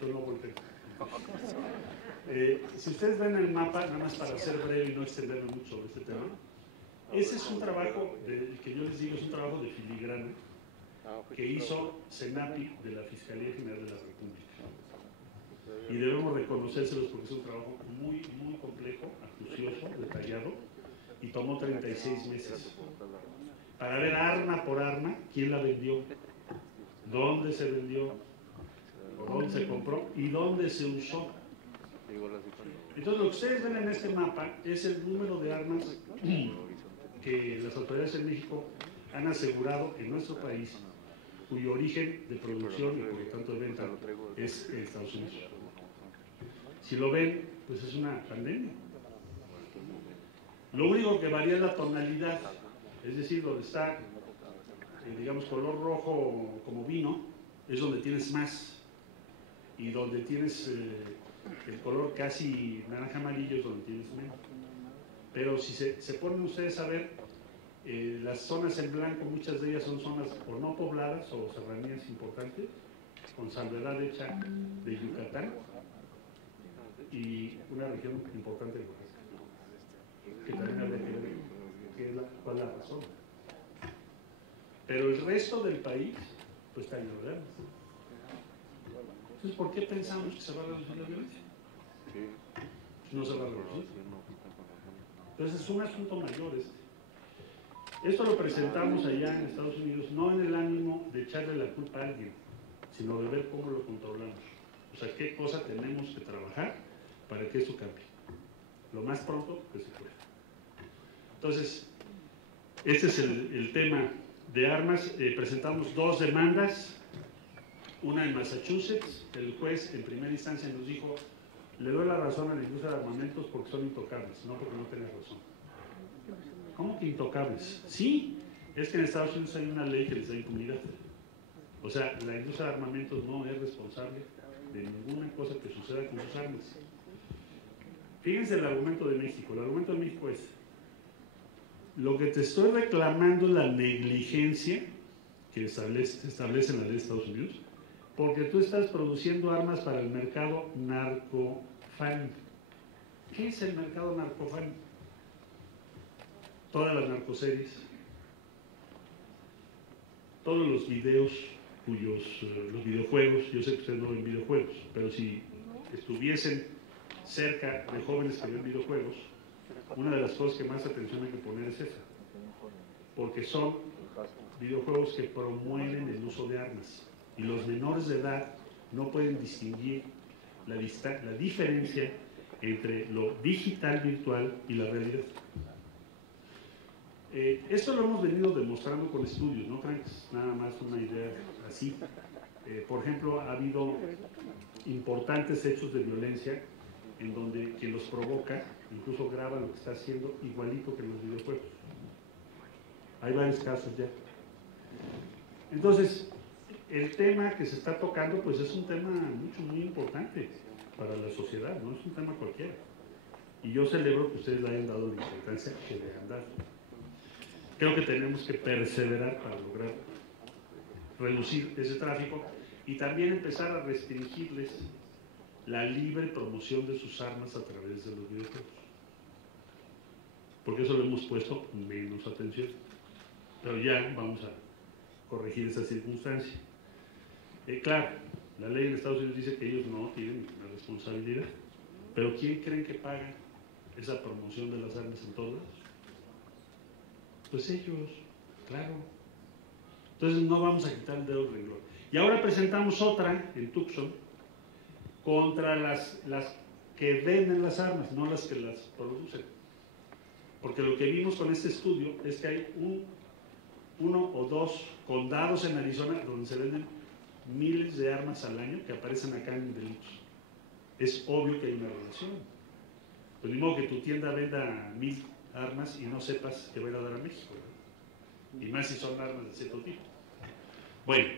Yo no volteo. Si ustedes ven el mapa, nada más para ser breve y no extenderme mucho sobre este tema, ese es un trabajo, que yo les digo, es un trabajo de filigrana que hizo CENAPI de la Fiscalía General de la República. Y debemos reconocérselos porque es un trabajo muy, muy complejo, acucioso, detallado, y tomó 36 meses. Para ver arma por arma quién la vendió, dónde se vendió, por dónde se compró y dónde se usó. Entonces, lo que ustedes ven en este mapa es el número de armas que las autoridades en México han asegurado en nuestro país, cuyo origen de producción y por lo tanto de venta es en Estados Unidos. Si lo ven, pues es una pandemia. Lo único que varía es la tonalidad, es decir, donde está, digamos, color rojo como vino, es donde tienes más, y donde tienes el color casi naranja amarillo es donde tienes menos. Pero si se ponen ustedes a ver, las zonas en blanco, muchas de ellas son zonas o no pobladas o serranías importantes, con salvedad hecha de Yucatán y una región importante de Oaxaca, que también habría que ver cuál es la razón. Pero el resto del país, pues está lleno de armas. Entonces, ¿por qué pensamos que se va a reducir la violencia? No se va a reducir. Entonces, es un asunto mayor este. Esto lo presentamos allá en Estados Unidos, no en el ánimo de echarle la culpa a alguien, sino de ver cómo lo controlamos. O sea, qué cosa tenemos que trabajar para que eso cambie. Lo más pronto que se pueda. Entonces, este es el tema de armas. Presentamos 2 demandas. Una en Massachusetts. El juez en primera instancia nos dijo: le doy la razón a la industria de armamentos porque son intocables, no porque no tengas razón. ¿Cómo que intocables? Sí, es que en Estados Unidos hay una ley que les da impunidad. O sea, la industria de armamentos no es responsable de ninguna cosa que suceda con sus armas. Fíjense el argumento de México. El argumento de México es: lo que te estoy reclamando es la negligencia que establece en la ley de Estados Unidos, porque tú estás produciendo armas para el mercado narcofan. ¿Qué es el mercado narcofan? Todas las narcoseries, todos los videos los videojuegos, yo sé que ustedes no ven videojuegos, pero si estuviesen cerca de jóvenes que ven videojuegos, una de las cosas que más atención hay que poner es esa, porque son videojuegos que promueven el uso de armas, y los menores de edad no pueden distinguir la diferencia entre lo digital, virtual y la realidad. Esto lo hemos venido demostrando con estudios, no crean que es nada más una idea así. Por ejemplo, ha habido importantes hechos de violencia en donde quien los provoca incluso graba lo que está haciendo igualito que en los videojuegos. Hay varios casos ya. Entonces, el tema que se está tocando pues es un tema muy importante para la sociedad, no es un tema cualquiera. Y yo celebro que ustedes le hayan dado la importancia que le han dado. Creo que tenemos que perseverar para lograr reducir ese tráfico y también empezar a restringirles la libre promoción de sus armas a través de los videojuegos. Porque eso le hemos puesto menos atención. Pero ya vamos a corregir esa circunstancia. Claro, la ley en Estados Unidos dice que ellos no tienen la responsabilidad. Pero ¿quién creen que paga esa promoción de las armas en todos lados? Pues ellos, claro. Entonces no vamos a quitar el dedo del renglón. Y ahora presentamos otra en Tucson contra las que venden las armas, no las que las producen. Porque lo que vimos con este estudio es que hay uno o dos condados en Arizona donde se venden miles de armas al año que aparecen acá en delitos. Es obvio que hay una relación. Pues ni modo que tu tienda venda 1000 armas y no sepas que va a ir a dar a México, ¿verdad? Y más si son armas de cierto tipo. Bueno,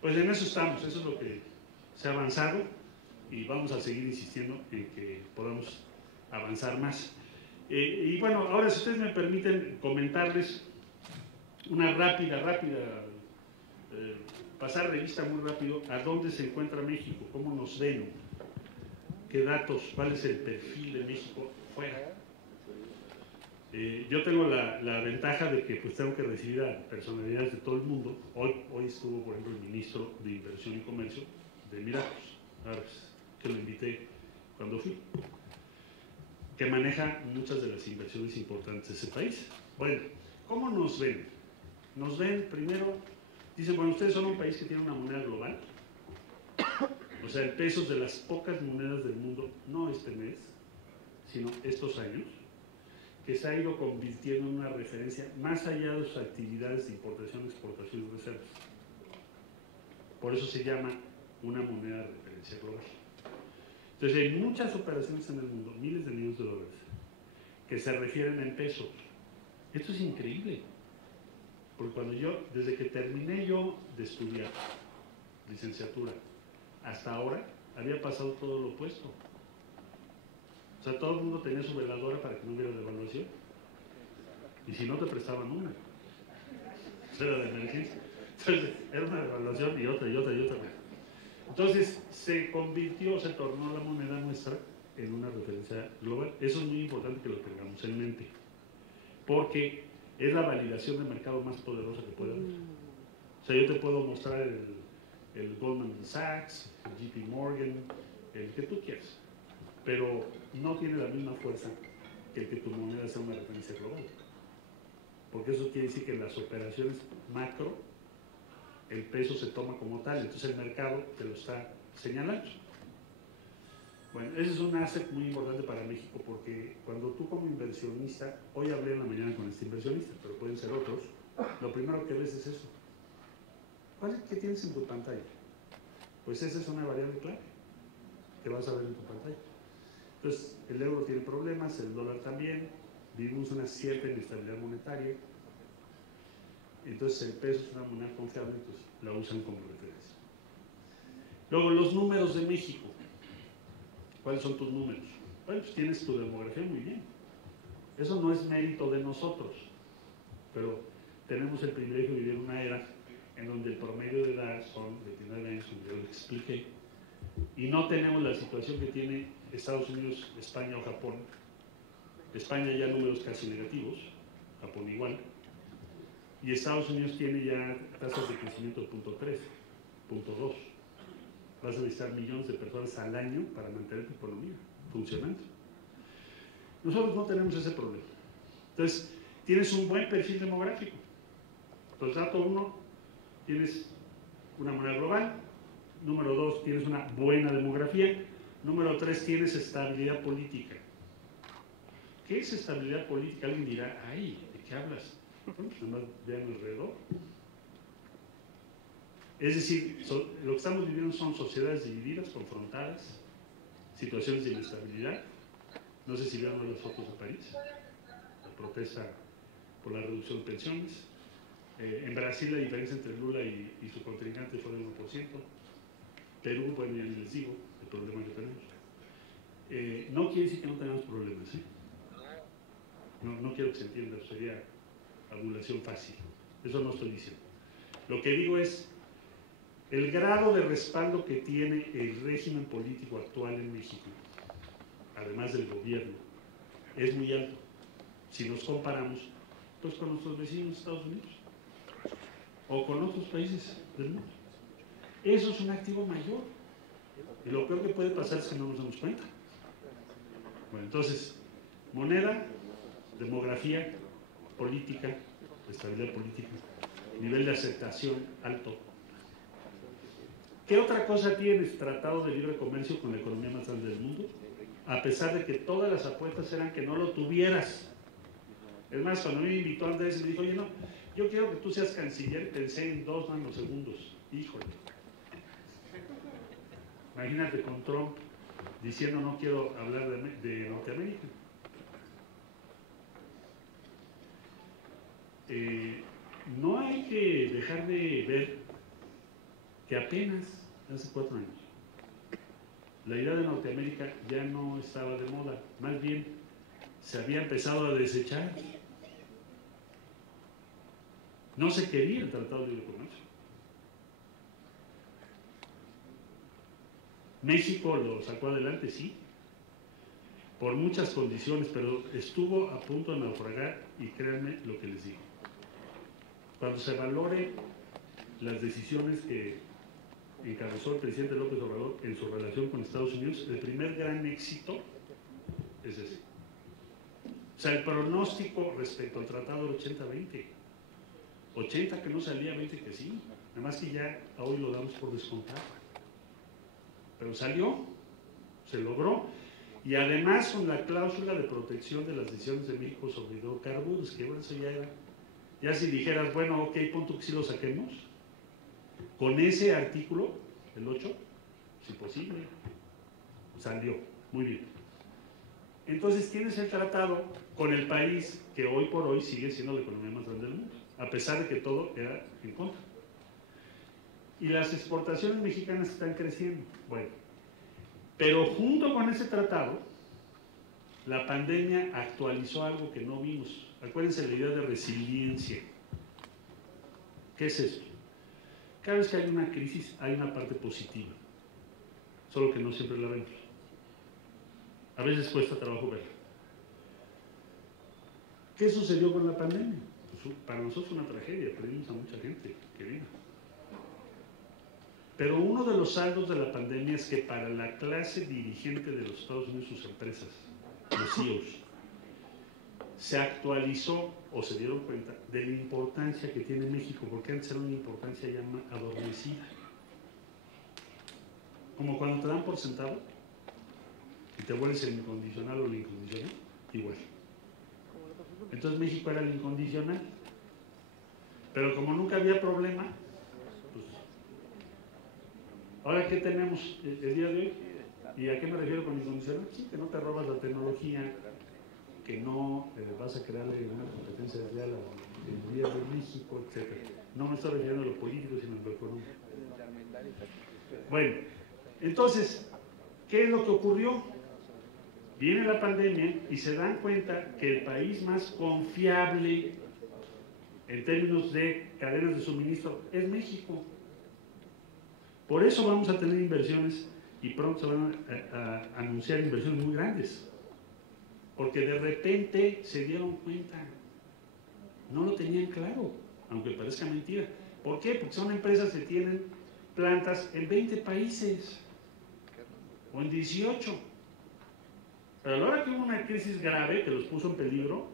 pues en eso estamos, eso es lo que se ha avanzado y vamos a seguir insistiendo en que podamos avanzar más. Y bueno, ahora si ustedes me permiten comentarles una rápida pasar revista muy rápido a dónde se encuentra México, cómo nos ven, qué datos, cuál es el perfil de México fuera. Yo tengo la ventaja de que pues tengo que recibir a personalidades de todo el mundo. Hoy estuvo, por ejemplo, el ministro de Inversión y Comercio de Emiratos Árabes, que lo invité cuando fui, que maneja muchas de las inversiones importantes de ese país. Bueno, ¿cómo nos ven? Nos ven primero, dicen, bueno, ustedes son un país que tiene una moneda global, o sea, el peso es de las pocas monedas del mundo, no este mes, sino estos años, que se ha ido convirtiendo en una referencia más allá de sus actividades de importación, exportación y reservas. Por eso se llama una moneda de referencia global. Entonces hay muchas operaciones en el mundo, miles de millones de dólares, que se refieren en pesos. Esto es increíble, porque desde que terminé yo de estudiar licenciatura hasta ahora, había pasado todo lo opuesto. O sea, todo el mundo tenía su veladora para que no hubiera devaluación. Y si no, te prestaban una. Eso era de emergencia. Entonces, era una devaluación y otra, y otra, y otra. Entonces, se tornó la moneda nuestra en una referencia global. Eso es muy importante que lo tengamos en mente. Porque es la validación de mercado más poderosa que puede haber. O sea, yo te puedo mostrar el Goldman Sachs, el JP Morgan, el que tú quieras. Pero no tiene la misma fuerza que el que tu moneda sea una referencia global. Porque eso quiere decir que en las operaciones macro el peso se toma como tal, entonces el mercado te lo está señalando. Bueno, ese es un asset muy importante para México, porque cuando tú como inversionista, hoy hablé en la mañana con este inversionista, pero pueden ser otros, lo primero que ves es eso. ¿Qué tienes en tu pantalla? Pues esa es una variable clave que vas a ver en tu pantalla. Entonces, el euro tiene problemas, el dólar también, vivimos una cierta inestabilidad monetaria, entonces el peso es una moneda confiable, entonces la usan como referencia. Luego, los números de México. ¿Cuáles son tus números? Bueno, pues tienes tu demografía muy bien. Eso no es mérito de nosotros, pero tenemos el privilegio de vivir una era en donde el promedio de edad son 29 años, como yo les expliqué, y no tenemos la situación que tiene Estados Unidos, España o Japón. España ya números casi negativos, Japón igual, y Estados Unidos tiene ya tasas de crecimiento de 0.3, 0.2. Vas a necesitar millones de personas al año para mantener tu economía funcionando. Nosotros no tenemos ese problema. Entonces, tienes un buen perfil demográfico. Entonces, dato 1, tienes una moneda global. Número 2, tienes una buena demografía. Número 3, tienes estabilidad política. ¿Qué es estabilidad política? Alguien dirá, ay, ¿de qué hablas? Bueno, pues nada más vean alrededor. Es decir, lo que estamos viviendo son sociedades divididas, confrontadas, situaciones de inestabilidad. No sé si vieron las fotos de París, la protesta por la reducción de pensiones. En Brasil la diferencia entre Lula y su contrincante fue del 1%. Perú, bueno, ya les digo el problema que tenemos. No quiere decir que no tengamos problemas, ¿eh? No quiero que se entienda, sería adulación fácil. Eso no estoy diciendo. Lo que digo es, el grado de respaldo que tiene el régimen político actual en México, además del gobierno, es muy alto. Si nos comparamos, pues con nuestros vecinos de Estados Unidos o con otros países del mundo. Eso es un activo mayor. Y lo peor que puede pasar es que no nos damos cuenta. Bueno, entonces, moneda, demografía, política, estabilidad política, nivel de aceptación alto. ¿Qué otra cosa tienes? Tratado de libre comercio con la economía más grande del mundo, a pesar de que todas las apuestas eran que no lo tuvieras. Es más, cuando me invitó Andrés y me dijo, oye, no, yo quiero que tú seas canciller, pensé en 2 nanosegundos. Híjole. Imagínate con Trump diciendo no quiero hablar de Norteamérica. No hay que dejar de ver que apenas hace 4 años la idea de Norteamérica ya no estaba de moda, más bien se había empezado a desechar. No se quería el Tratado de Libre Comercio. México lo sacó adelante, sí, por muchas condiciones, pero estuvo a punto de naufragar y créanme lo que les digo. Cuando se valore las decisiones que encabezó el presidente López Obrador en su relación con Estados Unidos, el primer gran éxito es ese. O sea, el pronóstico respecto al tratado del 80-20, 80 que no salía, 20 que sí, nada más que ya hoy lo damos por descontado. Pero salió, se logró, y además con la cláusula de protección de las decisiones de México sobre hidrocarburos, que bueno, eso ya era, ya si dijeras, bueno, ok, punto que sí lo saquemos, con ese artículo, el 8, es imposible, salió, muy bien. Entonces tienes el tratado con el país que hoy por hoy sigue siendo la economía más grande del mundo, a pesar de que todo era en contra. Y las exportaciones mexicanas están creciendo. Bueno, pero junto con ese tratado, la pandemia actualizó algo que no vimos. Acuérdense la idea de resiliencia. ¿Qué es esto? Cada vez que hay una crisis hay una parte positiva, solo que no siempre la vemos. A veces cuesta trabajo verla. ¿Qué sucedió con la pandemia? Pues para nosotros fue una tragedia, perdimos a mucha gente querida. Pero uno de los saldos de la pandemia es que para la clase dirigente de los Estados Unidos, sus empresas, los CEOs, se actualizó o se dieron cuenta de la importancia que tiene México, porque antes era una importancia ya adormecida. Como cuando te dan por sentado y te vuelves el incondicional o el incondicional, igual. Entonces México era el incondicional, pero como nunca había problema, pues, ¿ahora qué tenemos el día de hoy? ¿Y a qué me refiero con incondicional? Sí, que no te robas la tecnología, que no vas a crearle una competencia real a la ingeniería de México, etc. No me estoy refiriendo a lo político, sino a lo económico. Bueno, entonces, ¿qué es lo que ocurrió? Viene la pandemia y se dan cuenta que el país más confiable en términos de cadenas de suministro es México. Por eso vamos a tener inversiones y pronto se van a anunciar inversiones muy grandes. Porque de repente se dieron cuenta, no lo tenían claro, aunque parezca mentira. ¿Por qué? Porque son empresas que tienen plantas en 20 países o en 18. Pero a la hora que hubo una crisis grave que los puso en peligro,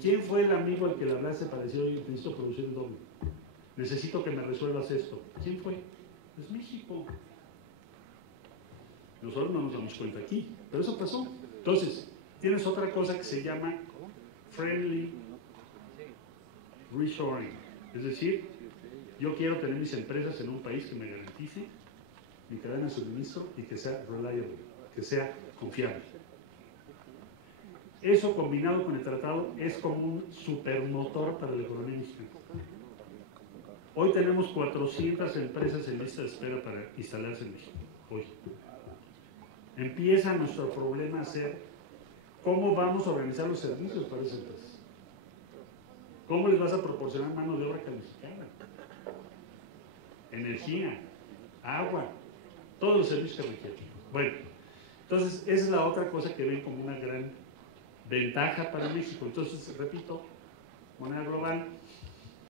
¿quién fue el amigo al que le hablaste para decir, oye, necesito producir el doble? Necesito que me resuelvas esto. ¿Quién fue? Es México. Nosotros no nos damos cuenta aquí, pero eso pasó. Entonces, tienes otra cosa que se llama friendly reshoring. Es decir, yo quiero tener mis empresas en un país que me garantice mi cadena de suministro y que sea reliable, que sea confiable. Eso combinado con el tratado es como un supermotor para la economía mexicana. Hoy tenemos 400 empresas en lista de espera para instalarse en México. Hoy. Empieza nuestro problema a ser cómo vamos a organizar los servicios para esas empresas. ¿Cómo les vas a proporcionar mano de obra calificada? Energía, agua, todos los servicios que requieren. Bueno, entonces esa es la otra cosa que ven como una gran ventaja para México. Entonces, repito, moneda global,